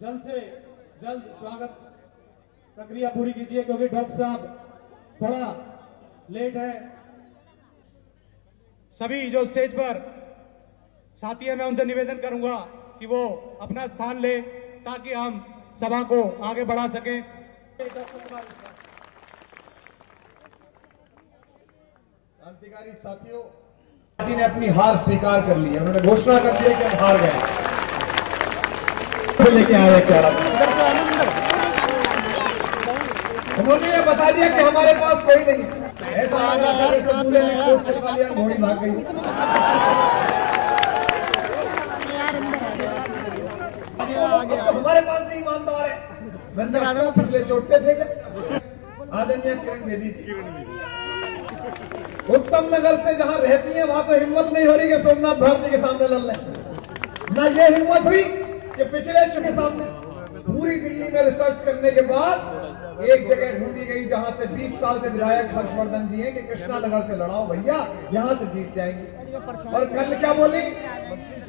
जल्द से जल्द स्वागत प्रक्रिया पूरी कीजिए, क्योंकि डॉक्टर साहब थोड़ा लेट है। सभी जो स्टेज पर साथी हैं, मैं उनसे निवेदन करूंगा कि वो अपना स्थान ले ताकि हम सभा को आगे बढ़ा सकें। क्रांतिकारी साथियों, पार्टी ने अपनी हार स्वीकार कर ली है। उन्होंने घोषणा कर दी है कि हम हार गए। लेके आए क्या उन्होंने ये बता दिया कि हमारे पास कोई नहीं है। ऐसा लग रहा था जैसे दूल्हे ने कोट सिलवा लिया, घोड़ी भाग गई। हमारे पास नहीं ईमानदार है। पिछले चोटे थे क्या? आदरणीय किरण बेदी जी उत्तम नगर से जहां रहती हैं, वहां तो हिम्मत नहीं हो रही कि सोमनाथ भारती के सामने लड़ लें। ना ये हिम्मत हुई कि पिछले के सामने। पूरी दिल्ली में रिसर्च करने के बाद एक जगह ढूंढी गई जहां से 20 साल से विधायक हर्षवर्धन जी हैं कि कृष्णा नगर से लड़ाओ भैया, यहां से जीत जाएंगे। और कल क्या बोली?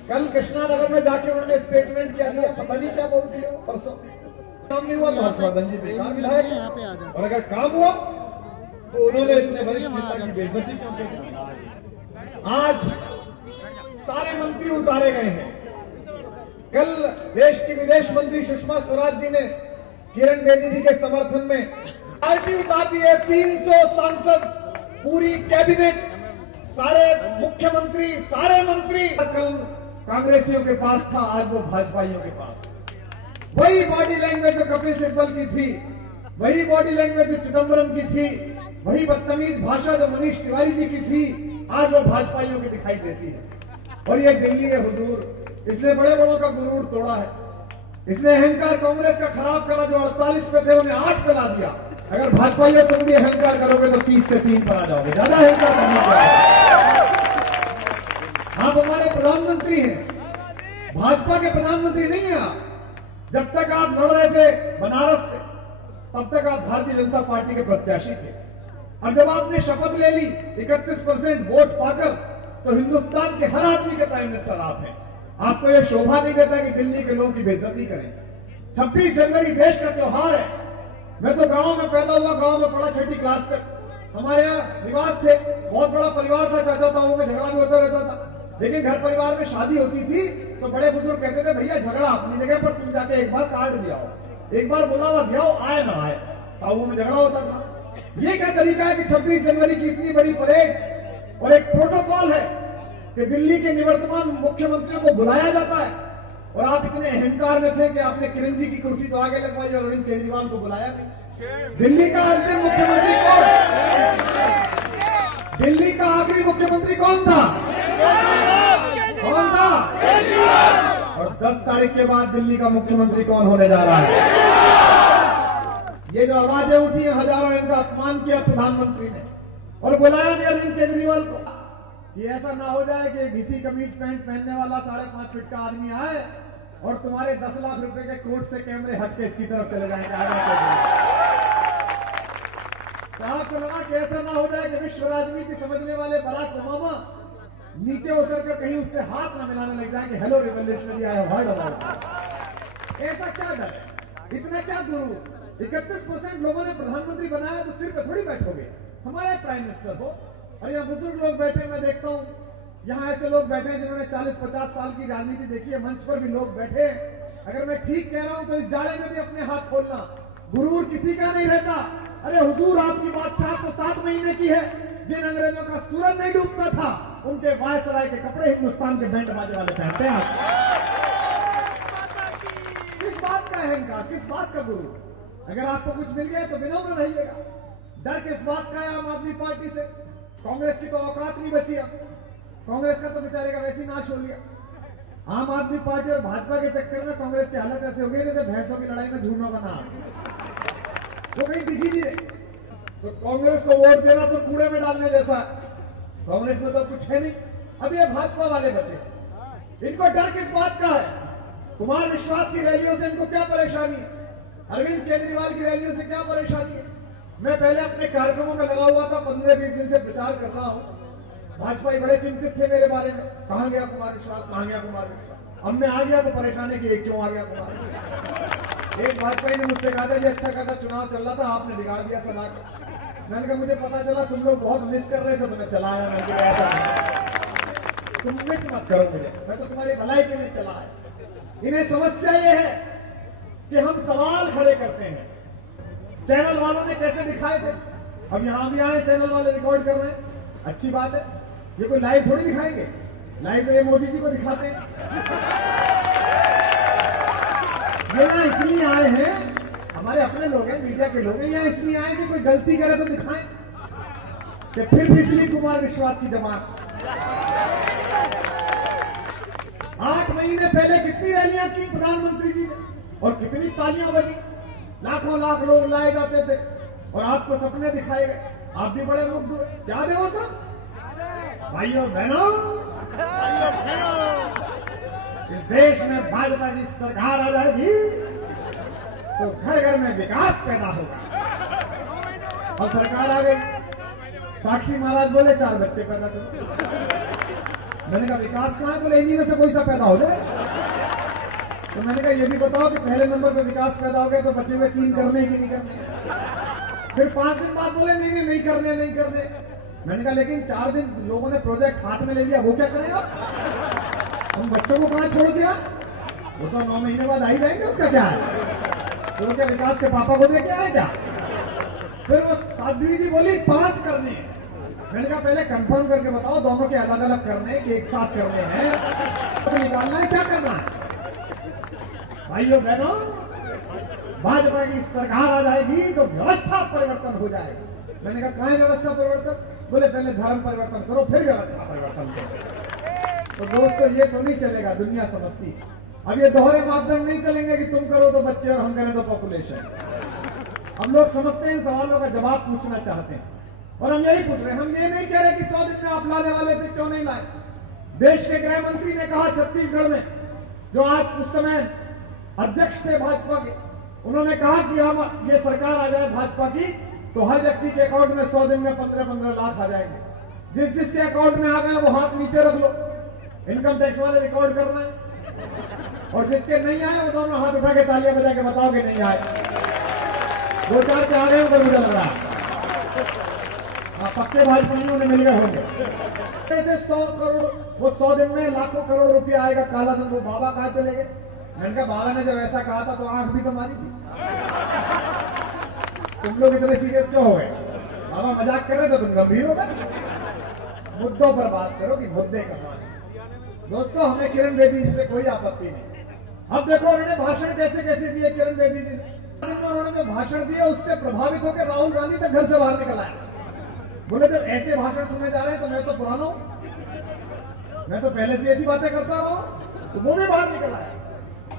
कल कृष्णा नगर में जाके उन्होंने स्टेटमेंट क्या दिया, पता नहीं क्या बोलती है। परसों काम नहीं हुआ तो हर्षवर्धन जी बेकार विधायक, और अगर काम हुआ तो उन्होंने इतने वरिष्ठ नेता की बेइज्जती क्यों की? आज सारे मंत्री उतारे गए हैं। कल देश की विदेश मंत्री सुषमा स्वराज जी ने किरण बेदी जी के समर्थन में पार्टी उतार दी है। 300 सांसद, पूरी कैबिनेट, सारे मुख्यमंत्री, सारे मंत्री कल कांग्रेसियों के पास था, आज वो भाजपाइयों के पास। वही बॉडी लैंग्वेज जो कपिल सिब्बल की थी, वही बॉडी लैंग्वेज जो चिदम्बरम की थी, वही बदतमीज भाषा जो मनीष तिवारी जी की थी, आज वो भाजपाइयों की दिखाई देती है। और ये दिल्ली के हुजूर, इसने बड़े बड़ों का गुरूर तोड़ा है। इसने अहंकार कांग्रेस का खराब करा, जो 48 पे थे उन्हें 8 पे ला दिया। अगर भाजपाइयों तुम भी अहंकार करोगे तो 30 से 3 पर आ जाओगे। ज्यादा अहंकार करने का। आप हमारे प्रधानमंत्री हैं, भाजपा के प्रधानमंत्री नहीं है आप। जब तक आप लड़ रहे थे बनारस से, तब तक आप भारतीय जनता पार्टी के प्रत्याशी थे। और जब आपने शपथ ले ली 31% वोट पाकर, तो हिंदुस्तान के हर आदमी के प्राइम मिनिस्टर आप हैं। आपको यह शोभा नहीं देता कि दिल्ली के लोगों की बेइज्जती करें। 26 जनवरी देश का त्योहार है। मैं तो गांव में पैदा हुआ, गांव में पढ़ा, 6ठी क्लास तक। हमारे यहाँ रिवाज थे, बहुत बड़ा परिवार था, चाचा ताऊ में झगड़ा भी होता रहता था। लेकिन घर परिवार में शादी होती थी तो बड़े बुजुर्ग कहते थे, भैया झगड़ा अपनी जगह पर, तुम जाके एक बार कार्ड दिया हो, एक बार बुलावा दिया हो, आए ना आए। ताऊ में झगड़ा होता था। ये क्या तरीका है कि 26 जनवरी की इतनी बड़ी परेड और एक प्रोटोकॉल है कि दिल्ली के निवर्तमान मुख्यमंत्रियों को बुलाया जाता है, और आप इतने अहंकार में थे कि आपने किरण जी की कुर्सी तो आगे लगवाई और अरविंद केजरीवाल को बुलाया नहीं। दिल्ली का अंतिम मुख्यमंत्री कौन? दिल्ली का आखिरी मुख्यमंत्री कौन था? कौन था? और 10 तारीख के बाद दिल्ली का मुख्यमंत्री कौन होने जा रहा है? ये जो आवाजें उठी हैं हजारों, इनका अपमान किया प्रधानमंत्री ने और बुलाया नहीं अरविंद केजरीवाल को। ये ऐसा ना हो जाए कि घिसी कमीज पैंट पहनने वाला 5.5 फीट का आदमी आए और तुम्हारे 10 लाख रुपए के कोर्ट से कैमरे हट के इसकी तरफ चले जाएंगे। आपको लगा कि ऐसा ना हो जाए कि विश्व राजनीति समझने वाले बराक ओबामा नीचे उतर कर कहीं उससे हाथ ना मिलाने लग जाए कि hello revolutionary I have heard about. ऐसा क्या डर है? इतना क्या गुरु? 31% लोगों ने प्रधानमंत्री बनाया तो सिर पे थोड़ी बैठोगे। हमारे प्राइम मिनिस्टर हो। और यहाँ बुजुर्ग लोग बैठे, मैं देखता हूँ यहाँ ऐसे लोग बैठे हैं जिन्होंने 40-50 साल की राजनीति देखी है। मंच पर भी लोग बैठे हैं। अगर मैं ठीक कह रहा हूं तो इस जाले में भी अपने हाथ खोलना। गुरूर किसी का नहीं रहता। अरे हुजूर, आपकी बादशाह तो 7 महीने की है। जिन अंग्रेजों का सूरज नहीं डूबता था, उनके वायसराय के कपड़े हिंदुस्तान के बैंड बाजे वाले पहनते हैं। किस बात का अहंकार, किस बात का गुरु? अगर आपको कुछ मिल गया तो विनम्र रहिएगा। डर किस बात का है आम आदमी पार्टी से? कांग्रेस की तो औकात नहीं बची। अब कांग्रेस का तो बेचारे का वैसे ही नाश हो लिया। आम आदमी पार्टी और भाजपा के चक्कर में कांग्रेस की हालत ऐसे हो गई जैसे भैंसों की लड़ाई में झूठों का नाश। वो कहीं दिखी नहीं रहे। तो कांग्रेस को वोट देना तो कूड़े में डालने जैसा। कांग्रेस में तो कुछ है नहीं। अब ये भाजपा वाले बचे, इनको डर किस बात का है? कुमार विश्वास की रैलियों से इनको क्या परेशानी है? अरविंद केजरीवाल की रैलियों से क्या परेशानी है? मैं पहले अपने कार्यक्रमों में लगा हुआ था, 15-20 दिन से प्रचार कर रहा हूं। भाजपा बड़े चिंतित थे मेरे बारे में, कहां गया कुमार विश्वास, कहां गया कुमार विश्वास। अब मैं आ गया तो परेशानी की क्यों आ गया कुमार। एक भाजपा ने मुझसे कहा था जी अच्छा कहा था चुनाव चल रहा था आपने बिगाड़ दिया सभा को। मैंने कहा मुझे पता चला तुम लोग बहुत मिस कर रहे थे तो मैं चला आया, मैं गया था। तुम मिस मत करो मुझे, मैं तो तुम्हारी भलाई के लिए चला आया। इन्हें समस्या ये है कि हम सवाल खड़े करते हैं। चैनल वालों ने कैसे दिखाए थे, अब यहां भी आए चैनल वाले रिकॉर्ड कर रहे हैं, अच्छी बात है। ये कोई लाइव थोड़ी दिखाएंगे, लाइव में ये मोदी जी को दिखाते हैं। ये यहाँ इसलिए आए हैं, हमारे अपने लोग हैं, मीडिया के लोग हैं, यहाँ इसलिए आए कि कोई गलती करे तो दिखाएं कि फिर पिछली कुमार विश्वास की जमात। 8 महीने पहले कितनी रैलियां की प्रधानमंत्री जी ने और कितनी तालियां बजी, लाखों लाख लोग लाए जाते थे और आपको सपने दिखाए गए, आप भी बड़े मुग्ध हुए। याद है वो सब भाइयों बहनों, इस देश में भाजपा की सरकार आ जाएगी तो घर घर में विकास पैदा होगा। और सरकार आ गई, साक्षी महाराज बोले 4 बच्चे पैदा करो। मैंने कहा विकास कहां है, बोले इन्हीं में से कोई सा पैदा हो जाए। तो मैंने कहा ये भी बताओ कि पहले नंबर पे विकास पैदा हो गया तो बचे हुए 3 करने की नहीं करने। फिर 5 दिन बाद बोले नहीं करने नहीं करने। मैंने कहा लेकिन 4 दिन लोगों ने प्रोजेक्ट हाथ में ले लिया, वो क्या करेगा, हम बच्चों को कहां छोड़ दिया, वो तो 9 महीने बाद आ ही जाएंगे, उसका क्या है, तो क्या विकास के पापा को लेके आए क्या। फिर वो साध्वी जी बोली 5 करने। मैंने कहा पहले कंफर्म करके बताओ दोनों के अलग अलग करने कि एक साथ करने हैं, तो निकालना है क्या करना है। भाइयों बहनों, भाजपा की सरकार आ जाएगी तो व्यवस्था परिवर्तन हो जाएगा। मैंने कहा कहां है व्यवस्था परिवर्तन, बोले पहले धर्म परिवर्तन करो फिर व्यवस्था परिवर्तन करो। तो दोस्तों ये तो नहीं चलेगा, दुनिया समझती। अब ये दोहरे मापदंड नहीं चलेंगे कि तुम करो तो बच्चे और हम करें तो पॉपुलेशन। हम लोग समझते हैं, सवालों का जवाब पूछना चाहते हैं और हम यही पूछ रहे हैं। हम ये नहीं कह रहे कि 100 दिन में आप लाने वाले थे क्यों नहीं लाए। देश के गृह मंत्री ने कहा छत्तीसगढ़ में, जो आज उस समय अध्यक्ष थे भाजपा के, उन्होंने कहा कि हम ये सरकार आ जाए भाजपा की तो हर व्यक्ति के अकाउंट में 100 दिन में 15-15 लाख आ जाएंगे। जिसके अकाउंट में आ गए वो हाथ नीचे रख लो, इनकम टैक्स वाले रिकॉर्ड कर रहे हैं, और जिसके नहीं आए वो दोनों हाथ उठा के तालियां बजा के बताओ कि नहीं आए। 2-4 के आ रहे होंगे मुझे लग रहा है, पक्के भाजपाइयों ने मिलकर होंगे। 100 करोड़, वो 100 दिन में लाखों करोड़ रुपया आएगा काला धन, वो बाबा कहां चले गए। मैंने कहा बाबा ने जब ऐसा कहा था तो आंख भी तो मारी थी, तुम लोग इतने सीरियस क्यों हो गए। बाबा मजाक कर रहे थे, तुम गंभीर हो गए। मुद्दों पर बात करो कि मुद्दे करवाए। दोस्तों हमें किरण बेदी जी से कोई आपत्ति नहीं। अब देखो उन्होंने भाषण कैसे कैसे दिए किरण बेदी जी ने। उन्होंने जो भाषण दिया उससे प्रभावित होकर राहुल गांधी तक घर से बाहर निकल आया। बोले जब ऐसे भाषण सुनने जा रहे हैं तो मैं तो पुराना हूं, मैं तो पहले से ऐसी बातें करता रहा हूं, तो वो भी बाहर निकल आया।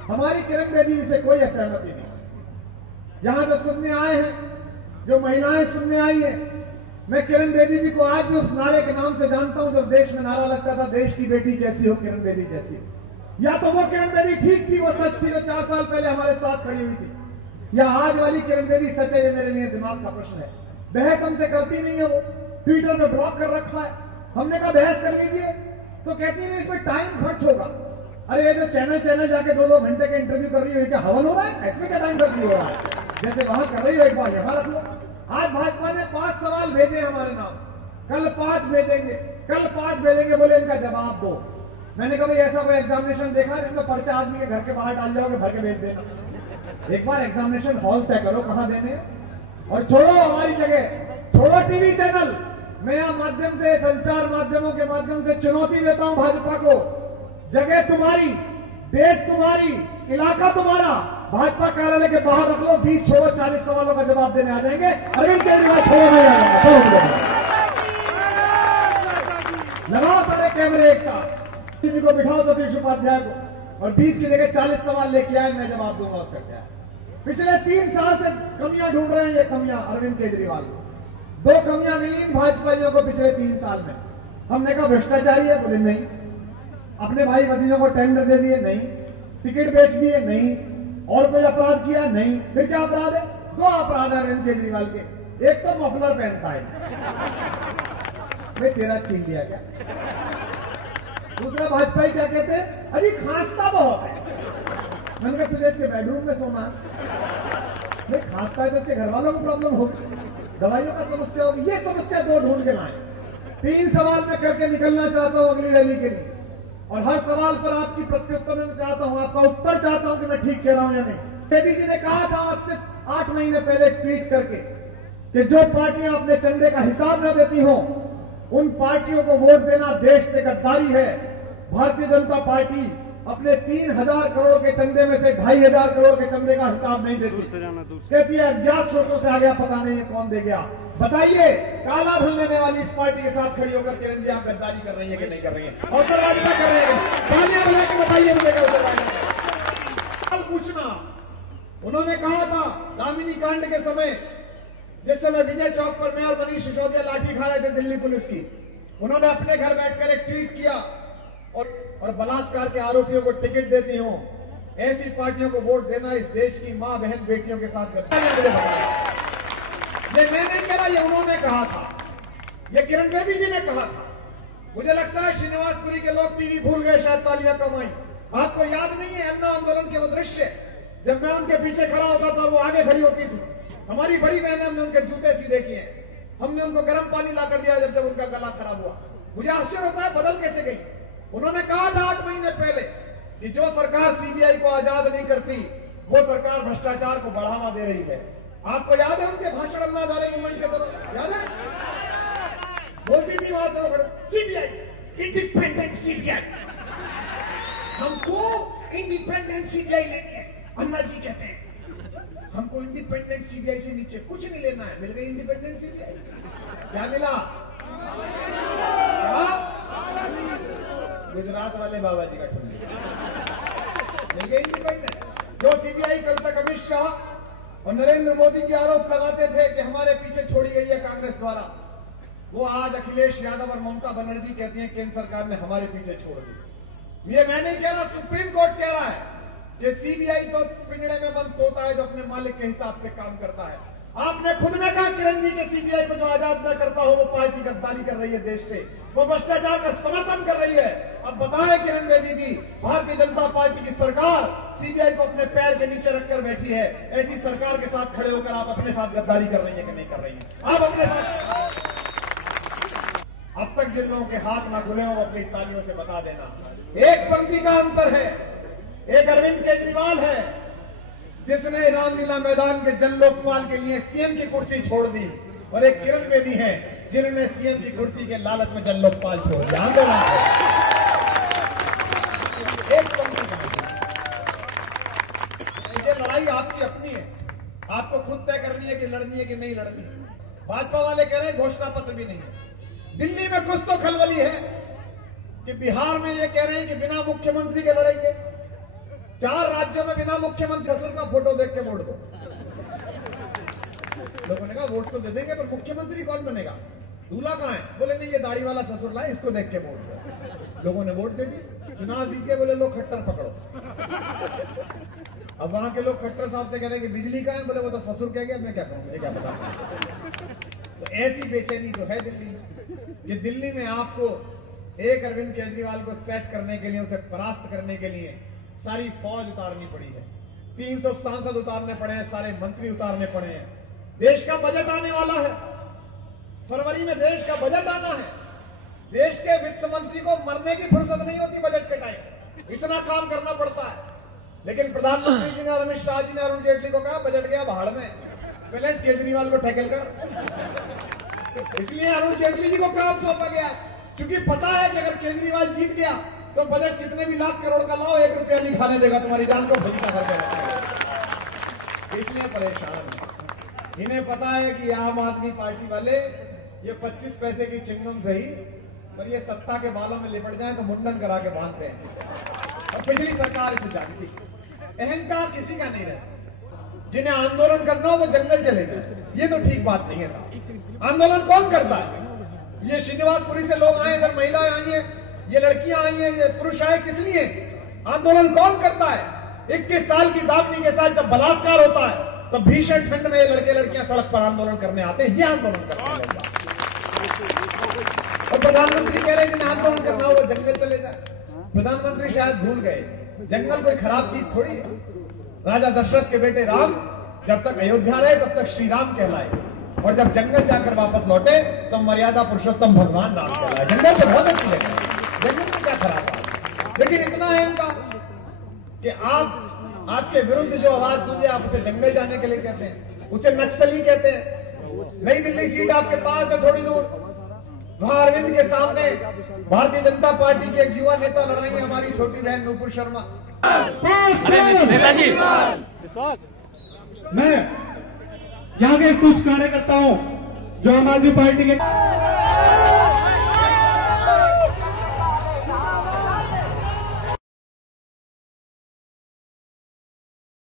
हमारी किरण बेदी जी से कोई असहमति नहीं। यहां जो सुनने आए हैं, जो महिलाएं सुनने आई है, मैं किरण बेदी जी को आज भी उस नारे के नाम से जानता हूं जब देश में नारा लगता था देश की बेटी जैसी हो किरण बेदी जैसी हो। या तो वो किरण बेदी ठीक थी, वो सच थी जो 4 साल पहले हमारे साथ खड़ी हुई थी, या आज वाली किरण बेदी सच है, ये मेरे लिए दिमाग का प्रश्न है। बहस हमसे करती नहीं है, वो ट्विटर में ब्लॉक कर रखा है। हमने कहा बहस कर लीजिए तो कहती नहीं इसमें टाइम खर्च होगा। अरे ये जो चैनल जाके 2-2 घंटे के इंटरव्यू कर रही है, क्या हवन हो रहा है, इसमें क्या टाइम खर्च हो रहा है। जैसे वहां कर रही हो एक बार यहां रख लो। आज भाजपा ने 5 सवाल भेजे हमारे नाम, कल 5 भेजेंगे, बोले इनका जवाब दो। मैंने कहा भाई ऐसा कोई एग्जामिनेशन देखा जिसमें पर्चा आदमी के घर के बाहर डाल जाओगे, भर के भेज देना। एक बार एग्जामिनेशन हॉल तय करो कहां देने, और छोड़ो हमारी जगह, छोड़ो टीवी चैनल। मैं यहां माध्यम से, संचार माध्यमों के माध्यम से चुनौती देता हूं भाजपा को, जगह तुम्हारी, डेट तुम्हारी, इलाका तुम्हारा, भाजपा कार्यालय के बाहर रख लो। 20 छोड़ो 40 सवालों का जवाब देने आ जाएंगे। अरविंद केजरीवाल छोड़ो नहीं आ जाएंगे। लगाओ सारे कैमरे एक साथ, किसी को बिठाओ सतीश उपाध्याय को, और 20 की जगह 40 सवाल लेके आए, मैं जवाब दूंगा उसका क्या है। पिछले 3 साल से कमियां ढूंढ रहे हैं ये कमियां अरविंद केजरीवाल। 2 कमियां मिली इन भाजपाइयों को पिछले 3 साल में। हमने कहा भ्रष्टाचारी है, बोले नहीं। अपने भाई भतीजों को टेंडर दे दिए, नहीं। टिकट बेच दिए, नहीं। और कोई अपराध किया, नहीं। फिर क्या अपराध है? 2 अपराध है अरविंद केजरीवाल के। एक तो मफलर पहनता है, भाई तेरा छीन लिया क्या? दूसरा भाजपा क्या कहते हैं, अरे खांसता बहुत है। मैंने कहा तुझे इसके बेडरूम में सोना भाई, खांसता है तो इसके घर वालों को प्रॉब्लम होगी, दवाइयों का समस्या होगी, ये समस्या दो ढूंढ के लाए। 3 सवाल मैं करके निकलना चाहता हूं अगली रैली के लिए, और हर सवाल पर आपकी प्रत्युत्तर में चाहता हूं, आपका उत्तर चाहता हूं कि मैं ठीक कह रहा हूं या नहीं। बेदी जी ने कहा था आज से 8 महीने पहले ट्वीट करके कि जो पार्टियां अपने चंदे का हिसाब न देती हों उन पार्टियों को वोट देना देश से गद्दारी है। भारतीय जनता पार्टी अपने 3000 करोड़ के चंदे में से 2500 करोड़ के चंदे का हिसाब नहीं देती, कहती है अज्ञात स्रोतों से आ गया, पता नहीं है कौन दे गया। बताइए, काला धन लेने वाली इस पार्टी के साथ खड़ी होकर किरण जी आप गद्दारी कर रही है कि नहीं कर रही है, अवसरवादिता कर रही है? तालियां बजा के बताइए मुझे सवाल पूछना। उन्होंने कहा था दामिनी कांड के समय, जिस समय विजय चौक पर मैं और मनीष सिसोदिया लाठी खा रहे थे दिल्ली पुलिस की, उन्होंने अपने घर बैठकर एक ट्वीट किया और बलात्कार के आरोपियों को टिकट देती हूं, ऐसी पार्टियों को वोट देना इस देश की मां बहन बेटियों के साथ ये मैं नहीं कह रहा, ये उन्होंने कहा था, ये किरण बेदी जी ने कहा था। मुझे लगता है श्रीनिवासपुरी के लोग टीवी भूल गए, शायद तालियां कम आई। आपको याद नहीं है अन्ना आंदोलन के वो दृश्य, जब मैं उनके पीछे खड़ा होता था, वो आगे खड़ी होती थी। हमारी बड़ी बहन, हमने उनके जूते सीधे किए, हमने उनको गर्म पानी ला कर दिया जब उनका गला खराब हुआ। मुझे आश्चर्य होता है बदल कैसे गई। उन्होंने कहा था 8 महीने पहले कि जो सरकार सीबीआई को आजाद नहीं करती वो सरकार भ्रष्टाचार को बढ़ावा दे रही है। आपको याद है उनके भाषण अन्ना हजारे मूवमेंट के दौरान, याद है? बोलती थी वहां से सीबीआई, इंडिपेंडेंट सीबीआई, हमको इंडिपेंडेंट सीबीआई लेनी है। अन्ना जी कहते हैं हमको इंडिपेंडेंट सीबीआई से नीचे कुछ नहीं लेना है। मिल गई इंडिपेंडेंट सीबीआई, क्या मिला? गुजरात वाले बाबा जी का ठुल्ली मिल गई इंडिपेंडेंट। जो सीबीआई कल तक अमित शाह और नरेंद्र मोदी जी आरोप लगाते थे कि हमारे पीछे छोड़ी गई है कांग्रेस द्वारा, वो आज अखिलेश यादव और ममता बनर्जी कहती हैं केंद्र सरकार ने हमारे पीछे छोड़ दी। ये मैं नहीं कह रहा, सुप्रीम कोर्ट कह रहा है कि सीबीआई तो पिंजड़े में बंद तोता है जो अपने मालिक के हिसाब से काम करता है। आपने खुद ने कहा किरण जी के सीबीआई को जो आजाद न करता हो वो पार्टी गद्दारी कर रही है देश से, वो भ्रष्टाचार का समर्थन कर रही है। अब बताएं किरण बेदी जी, भारतीय जनता पार्टी की सरकार सीबीआई को अपने पैर के नीचे रखकर बैठी है, ऐसी सरकार के साथ खड़े होकर आप अपने साथ गद्दारी कर रही है कि नहीं कर रही है? आप अपने साथ अब तक जिन लोगों के हाथ ना खुले हो वो अपनी तालियों से बता देना। एक पंक्ति का अंतर है, एक अरविंद केजरीवाल है जिसने रामलीला मैदान के जन लोकपाल के लिए सीएम की कुर्सी छोड़ दी, और एक किरण बेदी है जिन्होंने सीएम की कुर्सी के लालच में जन लोकपाल छोड़ दिया। आंदोलन एक पंक्ति ये लड़ाई आपकी अपनी है, आपको खुद तय करनी है कि लड़नी है कि नहीं लड़नी। भाजपा वाले कह रहे हैं घोषणा पत्र भी नहीं है। दिल्ली में कुछ तो खलबली है कि बिहार में ये कह रहे हैं कि बिना मुख्यमंत्री के लड़ेंगे। 4 राज्यों में बिना मुख्यमंत्री ससुर का फोटो देख के वोट दो। लोगों ने कहा वोट तो दे देंगे पर मुख्यमंत्री कौन बनेगा, दूल्हा कहां है? बोले नहीं ये दाढ़ी वाला ससुर लाए, इसको देख के वोट दो। लोगों ने वोट दे दी, चुनाव जीत के बोले लो खट्टर पकड़ो। अब वहां के लोग खट्टर साहब से कह रहे हैं कि बिजली कहां है? बोले वो तो ससुर कह गया, मैं क्या करूं, मुझे क्या पता। तो ऐसी बेचैनी तो है दिल्ली में कि दिल्ली में आपको एक अरविंद केजरीवाल को सेट करने के लिए, उसे परास्त करने के लिए सारी फौज उतारनी पड़ी है। 300 सांसद उतारने पड़े हैं, सारे मंत्री उतारने पड़े हैं। देश का बजट आने वाला है, फरवरी में देश का बजट आना है। देश के वित्त मंत्री को मरने की फुर्सत नहीं होती बजट के टाइम, इतना काम करना पड़ता है। लेकिन प्रधानमंत्री जी ने और अमित शाह जी ने अरुण जेटली को कहा बजट गया भाड़ में, पहले इस केजरीवाल को टैकल कर। इसलिए अरुण जेटली जी को काम सौंपा गया, क्योंकि पता है कि अगर केजरीवाल जीत गया तो बजट कितने भी लाख करोड़ का लाओ 1 रुपया नहीं खाने देगा, तुम्हारी जान को भुगता कर देगा। इसलिए परेशान है। इन्हें पता है कि आम आदमी पार्टी वाले ये 25 पैसे की चिंगम सही, पर ये सत्ता के बालों में लिपट जाए तो मुंडन करा के बांधते हैं। और पिछली सरकार इसे जानती, अहंकार किसी का नहीं रहता। जिन्हें आंदोलन करना हो वो जंगल चले जाए, ये तो ठीक बात नहीं है साहब। आंदोलन कौन करता है? ये श्रीनिवासपुरी से लोग आए, इधर महिलाएं आई हैं, ये लड़कियां आई हैं, ये पुरुष आए, किस लिए? आंदोलन कौन करता है? 21 साल की दामिनी के साथ जब बलात्कार होता है तो भीषण ठंड में ये लड़के लड़कियां सड़क पर आंदोलन करने आते हैं, ये आंदोलन करते हैं। और प्रधानमंत्री कह रहे हैं कि आंदोलन करना हो जंगल चले जाए। प्रधानमंत्री शायद भूल गए, जंगल कोई खराब चीज थोड़ी है। राजा दशरथ के बेटे राम जब तक अयोध्या रहे तब तक श्री राम कहलाए, और जब जंगल जाकर वापस लौटे तो मर्यादा पुरुषोत्तम भगवान राम कहलाए। जंगल तो बहुत अच्छी है, जंगल में क्या खराब है। लेकिन इतना है उनका कि आपके विरुद्ध जो आवाज तुझे आप उसे जंगल जाने के लिए कहते हैं, उसे नक्सली कहते हैं। नई दिल्ली सीट आपके पास है थोड़ी दूर, वहां अरविंद के सामने भारतीय जनता पार्टी के एक युवा नेता लड़ रही है, हमारी छोटी बहन नूपुर शर्मा। नेताजी मैं यहाँ के कुछ कार्यकर्ताओं जो आम आदमी पार्टी के